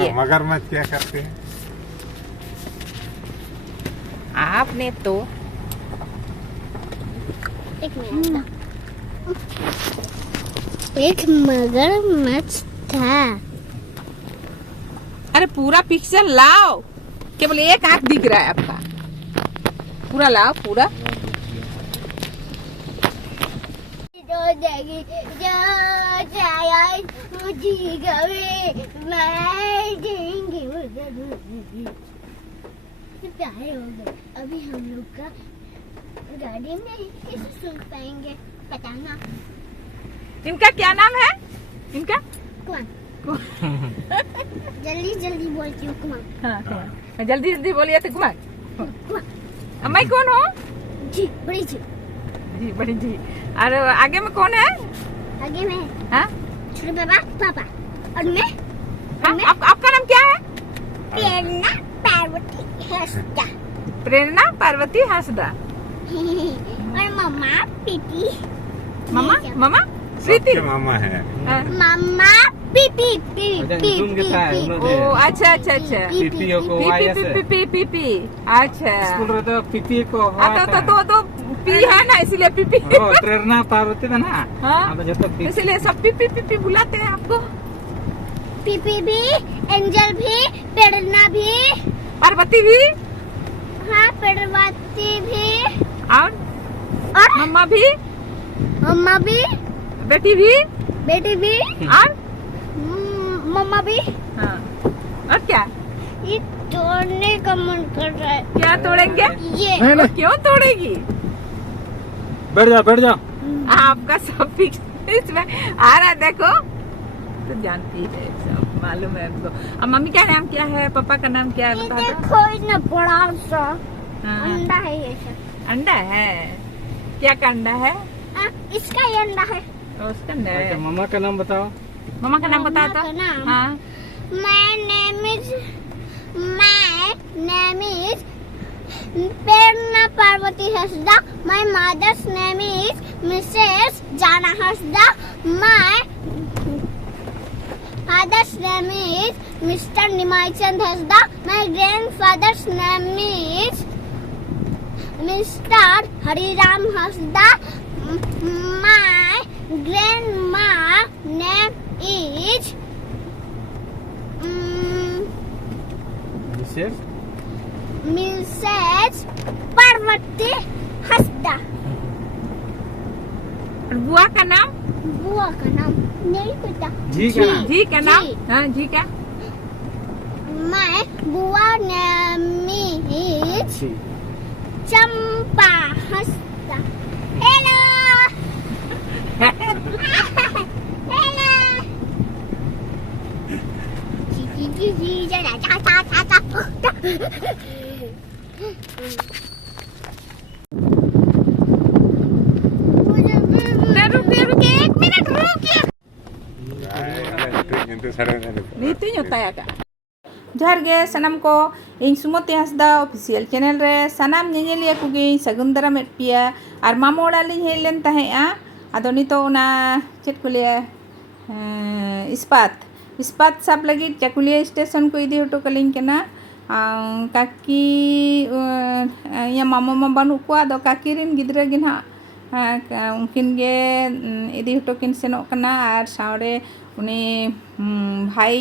लिए। मगरमच्छ क्या करते हैं? आपने तो एक मगरमच्छ था। अरे पूरा पिक्चर लाओ, केवल एक आंख दिख रहा है आपका, पूरा लाओ पूरा। अभी हम लोग का गाड़ी में कैसे सुन पाएंगे पता ना। इनका क्या नाम है? इनका कौन? जल्दी जल्दी बोलती हूँ कुमार। हाँ, जल्दी जल्दी बोलिए तो कुमार। मैं कौन हूँ? जी बड़ी जी। जी बड़ी जी। और आगे में कौन है? आगे में हाँ? छोटे पापा पापा और मैं। हाँ? आपका नाम क्या है? प्रेरणा पार्वती हंसदा। प्रेरणा पार्वती हंसदा। और मम्मा पीपी। मामा मामा प्रीति। सबके मामा है। हाँ। मम्मा पीपी पीपी। ओ अच्छा अच्छा अच्छा। पीपीओ को पीपी अच्छा। स्कूल रे तो पीपी को तो पी है ना, इसीलिए पीपी। प्रेरणा पार्वती था ना। हाँ, अब जो तो इसलिए सब पीपी बुलाते हैं आपको। पीपी भी, एंजल भी, प्रेरणा भी, पार्वती भी। हाँ पार्वती भी और और मम्मा भी, मम्मा भी, बेटी भी, बेटी भी और मम्मा भी। हाँ, और क्या ये तोड़ने का मन कर रहा है। क्या तोड़ेंगे? ये क्यों तोड़ेगी? बैठ जाओ। आपका सब फिक्स इसमें आ रहा है, देखो तो जानती है, सब मालूम है आपको। अब मम्मी का नाम क्या है, पापा का नाम क्या है ये बता दो। देखो इतना बड़ा सा हाँ, अंडा है ये सब। अंडा है। क्या का अंडा है? इसका ये अंडा है। उसका अंडा है। मामा का नाम बताओ। मामा का नाम बताओ मम्मा तो। का नाम? हाँ, My name is Prerna Parvati Hasda. My mother's name is Mrs. Jana Hasda. My father's name is Mr. Nimaichand Hasda. My grandfather's name is Mr. Hariram Hasda. My grandma name is Mrs. Parvati Hasda. और बुआ का नाम? बुआ का नाम नहीं पता। जी का नाम? जी का नाम? जी। हाँ, जी का? मैं बुआ नाम is Champa Hansda. Hello hello जी जरा चा रुकिए 1 मिनट रुकिए। Itu sarang ada. नीति होता का जहर गे सनम को इन सुमति हंसदा ऑफिशियल चैनल रे सनाम नेनेलिया कुगे सगुन दाराम एड पिया और मामा ओड़ा लिंग हेज लेन तहेआ आदो नितो ओना चेक को लिया इस्पात साब लगी चकुलिया स्टेशन को इदी हटो कलिंग केना काकी या मामा मा बानु को आदो काकी रिन गिद्रा गिन हा उनकिन गे इदी हटो किन सेनो कना और सावरे उनी भाई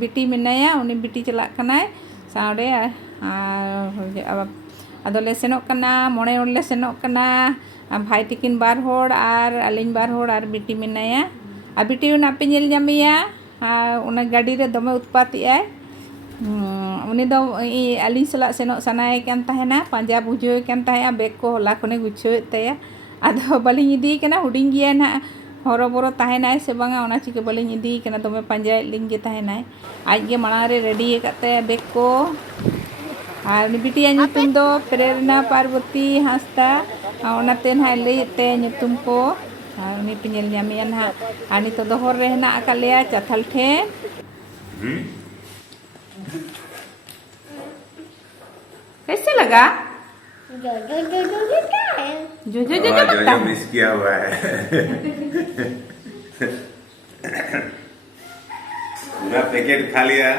बिटी मेनाया उनी बिटी चला कनाय सावरे अदोले सेनो कना मोणे ओले सेनो कना भाई तिकिन बार होड़ और अलिन बार होड़ और बिटी मेनाया और बिटी उना पे नेल जामिया उना गाड़ी रे दमे उत्पाती है उनी दो अलिन सला सेनो सनाय कान तहेना पांजा बुझो कान तहेया बेग को होला खने गुछो तया आदो बालिं इदी कना हुडिंग गिया ना हरबरो तहेनाय से बांगा ओना चिके बालिं इदी कना दमे पांजा लिंग गे तहेनाय आज गे माड़ा रे रेडी करते बेग को और बिटिया नुतुम दो प्रेरणा पार्वती हंसदा ओनाते ना लैते नुतुम को उनी पे नेल जामिया ना और नितो दो हर रे हेना आकालेया चाथाल ठे कैसे लगा जो जो मिस किया हुआ है पूरा पैकेट खा लिया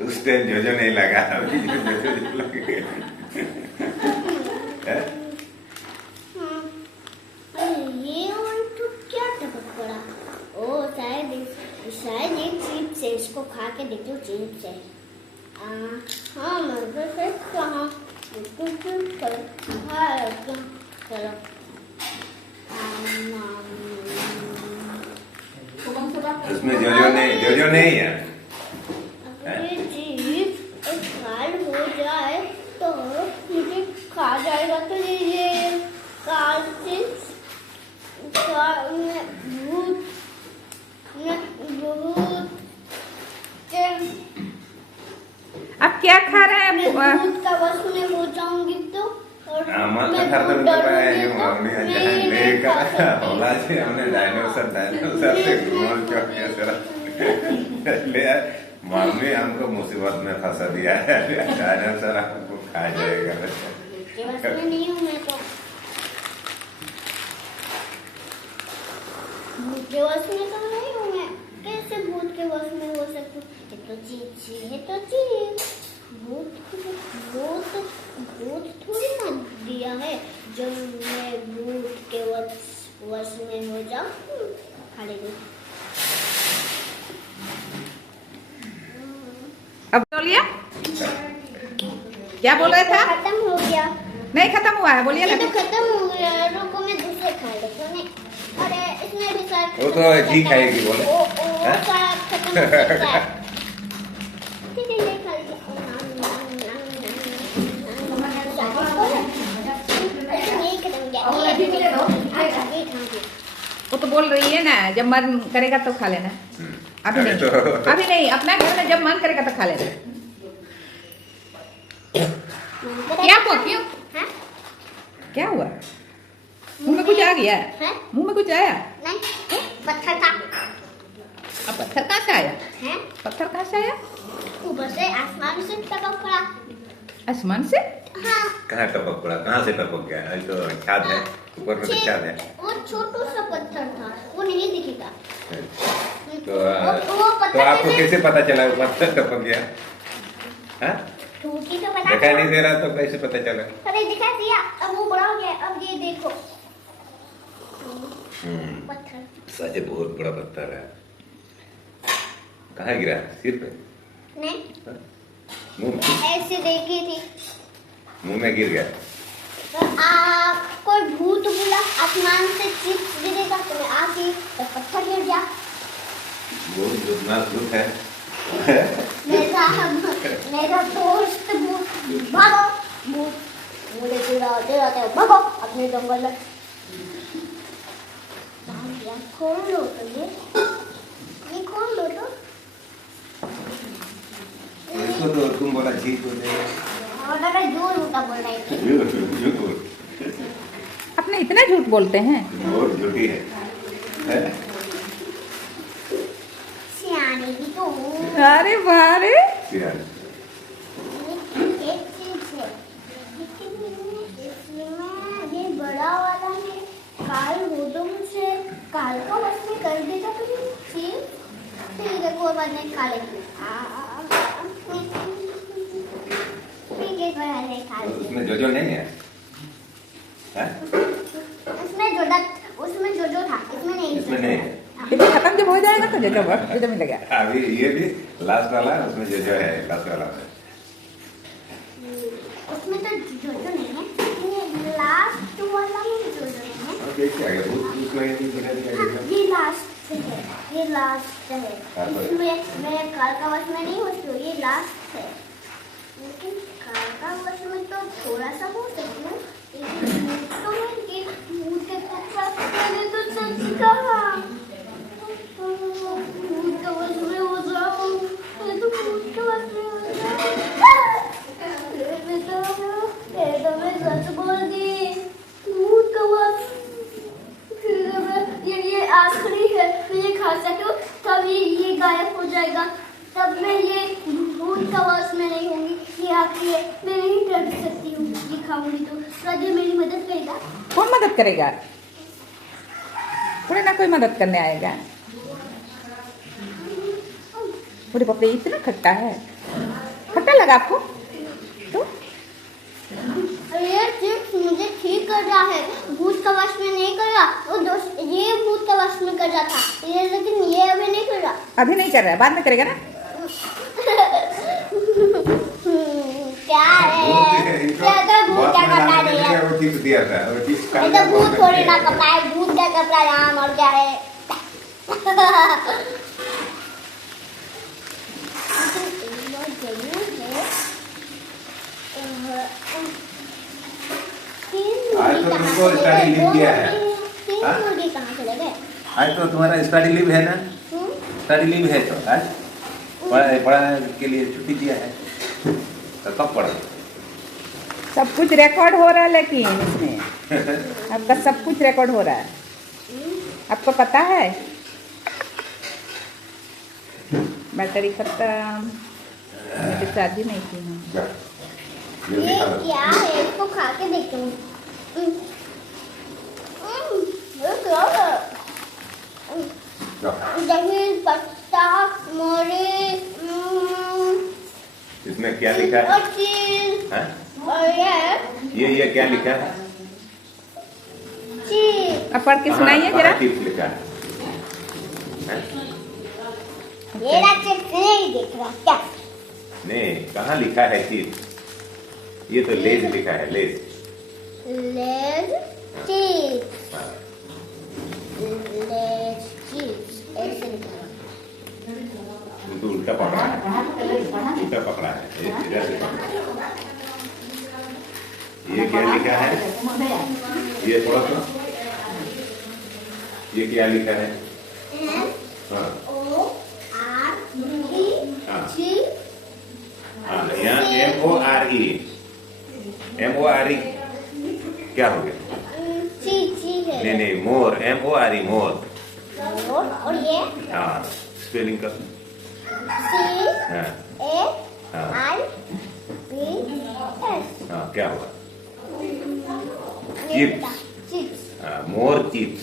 उस टाइम जो नहीं लगा, अभी जो लग गया। ये और तो क्या टपक पड़ा? ओ शायद ये चिप्स है, इसको खा के देखो चिप्स है। हाँ मगर फिर कहाँ चलो उसमें जो नहीं है। ये चीज काल हो जाए तो मुझे खा जाएगा, तो ये काल चिप्स बहुत आप क्या खा रहे हैं? भूत का वश में हो जाऊंगी तो, और मत मैं खा तो भूत नहीं डरूंगी तो हमने मैं जहाँ ये नहीं नहीं खा कहा सकती। होला से हमने डायनोसर से घूम चौके सर ले आए। मम्मी हमको मुसीबत में फंसा दिया है, डायनोसर हमको खा जाएगा। के वश में नहीं हूँ मैं तो, भूत के वश में तो नहीं हूँ मैं। कैसे भूत के वश में हो सकती? ये तो चीज भूत थोड़ी ना दिया है जब मैं भूत के वश में हो जाऊँ। खा लेंगे। अब बोलिए, क्या बोल रहे था? खत्म हो गया। नहीं खत्म हुआ है, बोलिए ये ना। तो खत्म हो गया, रुको मैं दूसरे खा लेती हूँ। अरे इसमें भी शायद वो तो घी खाएगी बोले। वो शायद खत्म हो सकता है। ठीक है ये खा लिया। नहीं खत्म हो गया। ये खाऊंगी। वो तो बोल रही है ना, जब मन करेगा तो खा लेना। अभी नहीं, अभी नहीं, अपना घर में जब मन करेगा तो खा लेना। क्या हुआ? क्यों? हाँ? क्या हुआ? मुंह में कुछ आ गया? हैं? मुंह में कुछ आया? नहीं, पत्थर था। अब पत्थर कहाँ से आया? हैं? पत्थर कहाँ से आया? ऊपर से आसमान से टपक पड़ा। आसमान से? हाँ। कहाँ टपक पड़ा? कहाँ से टपक गया? अभी तो छाद है, ऊपर में तो छाद है। वो छोटू सा पत्थर था, वो नहीं दिखेगा। तो वो पत्थर आपको कैसे पता चला वो पत्थर टपक गया? हाँ? ठोकी तो पता दिखाई चला। नहीं दे रहा तो कैसे पता चला? अरे दिखा दिया, अब वो बड़ा हो गया। अब ये देखो पत्थर। सच बहुत बड़ा पत्थर है। कहाँ गिरा? सिर पे? नहीं, मुंह में? ऐसे देखी थी। मुंह में गिर गया। कोई भूत बोला आसमान से चिप्स गिरेगा तो मैं आके तो पत्थर गिर गया। बहुत बदमाश भूत है। मेरा दोस्त भूत, भागो भूत मुझे चिढ़ाते रहते हैं, भागो अपने जंगल में। खोल लो तो ये खोल लो तो। इसको तो तुम बोला ठीक हो जाएगा। और लगा जोर उल्टा बोल रही थी। झूठ अपने इतना झूठ बोलते हैं? बहुत झूठी है। सियाने की तो अरे वाह रे। सियान। एक चीज है, लेकिन इसमें ये बड़ा वाला है। काल हो तो मुझे काल का वश में कर देता तो ठीक है, कोई बात नहीं, खा लेंगे। ठीक है, कोई बात नहीं, खा लेंगे। उसमें जो नहीं है? हाँ? उसमें जो था, इसमें नहीं। इसमें नहीं है। ये तो खत्म जब हो जाएगा तो जो मिलेगा। अभी ये भी लास्ट वाला, उसमें जो है लास्ट वाला है। उसमें तो जो नहीं है, ये लास्ट वाला में जो नहीं है। कैसे आ गया? उसमें ही दिखा दिया। ये लास्ट है, ये लास्ट है। इसमें मैं काल का वश में नहीं हूँ, तो ये लास्ट है। लेकिन काल का वश में तो थोड़ा सा हो सकती हूँ, लेकिन तो मैं ये भूत के पास मैंने तो सच कहा। भूत के वश में हो जाऊँ, मैं तो भूत के वश में हो जाऊँ। मैं सच बोल दी, भूत का वश। ये आखिरी है, तो ये खा सकूं तब ये गायब हो जाएगा, तब मैं ये भूत का वश में नहीं होंगी। ये आखिरी है, मैं नहीं कर सकती हूँ, ये खाऊंगी तो राजू मेरी मदद करेगा। कौन मदद करेगा? थोड़े ना कोई मदद करने आएगा। थोड़े पपड़े इतना खट्टा है। खट्टा लगा आपको तो? ये चिप्स मुझे ठीक कर रहा है, भूत का वश में नहीं कर रहा। वो दोस्त ये भूत का वश में कर रहा था, ये लेकिन ये अभी नहीं कर रहा। अभी नहीं कर रहा है, बाद में करेगा ना। क्या है? क्या तो भूत का कपड़ा नहीं है। वो टिप दिया था, वो टिप ये तो भूत थोड़ी ना कपड़ा है, भूत का कपड़ा यहाँ और क्या है? आज तो तुमको स्टडी लीव दिया है। तीन मुर्गी कहाँ चले गए? आज तो तुम्हारा स्टडी लीव है ना, स्टडी लीव है तो आज पढ़ाई के लिए छुट्टी दिया है, तो कब पढ़ा? सब कुछ रिकॉर्ड हो रहा है, लेकिन इसमें आपका सब कुछ रिकॉर्ड हो रहा है, आपको पता है। बैटरी खत्म, मेरी शादी नहीं की है। ये क्या है? इसको खा के देखती हूँ। ये क्या है? दही, पत्ता, मोरी, इसमें क्या लिखा है? और चीज, हाँ? और ये क्या लिखा है? चीज। अब पढ़ के सुनाइए जरा। टिप्स लिखा है। हैं? ये चिप्स नहीं दिख रहा क्या? नहीं, कहाँ लिखा है चीज? ये तो लेज लिखा है, लेज। लेज चीज, हाँ। लेज चीज ऐसे लिखा है। तो उल्टा पकड़ा है, उल्टा पकड़ा है, इधर से पकड़ा। ये क्या लिखा है? ये थोड़ा सा, ये क्या लिखा है? हाँ हाँ, यहाँ MORE, MORE क्या हो गया? है। नहीं, मोर, MORE, मोर। और ये हाँ, स्पेलिंग कर। हाँ CAIPS। हाँ, क्या हुआ? चिप्स। चिप्स। हाँ, मोर चिप्स।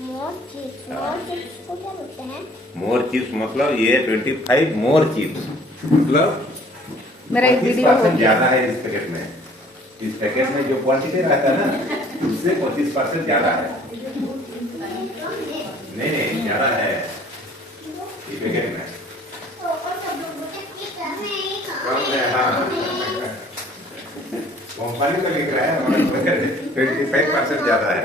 मोर चिप्स। मोर चिप्स को क्या बोलते हैं? मोर चिप्स मतलब ये 25 मोर चिप्स, मतलब मेरा एक वीडियो हो 25% गया। ज्यादा है इस पैकेट में। इस पैकेट में जो क्वांटिटी रहता है ना, उससे 25% ज्यादा है। नहीं, ज्यादा है इस पैकेट में। हाँ, कंपनी तो लिख रहा है 25% ज्यादा है।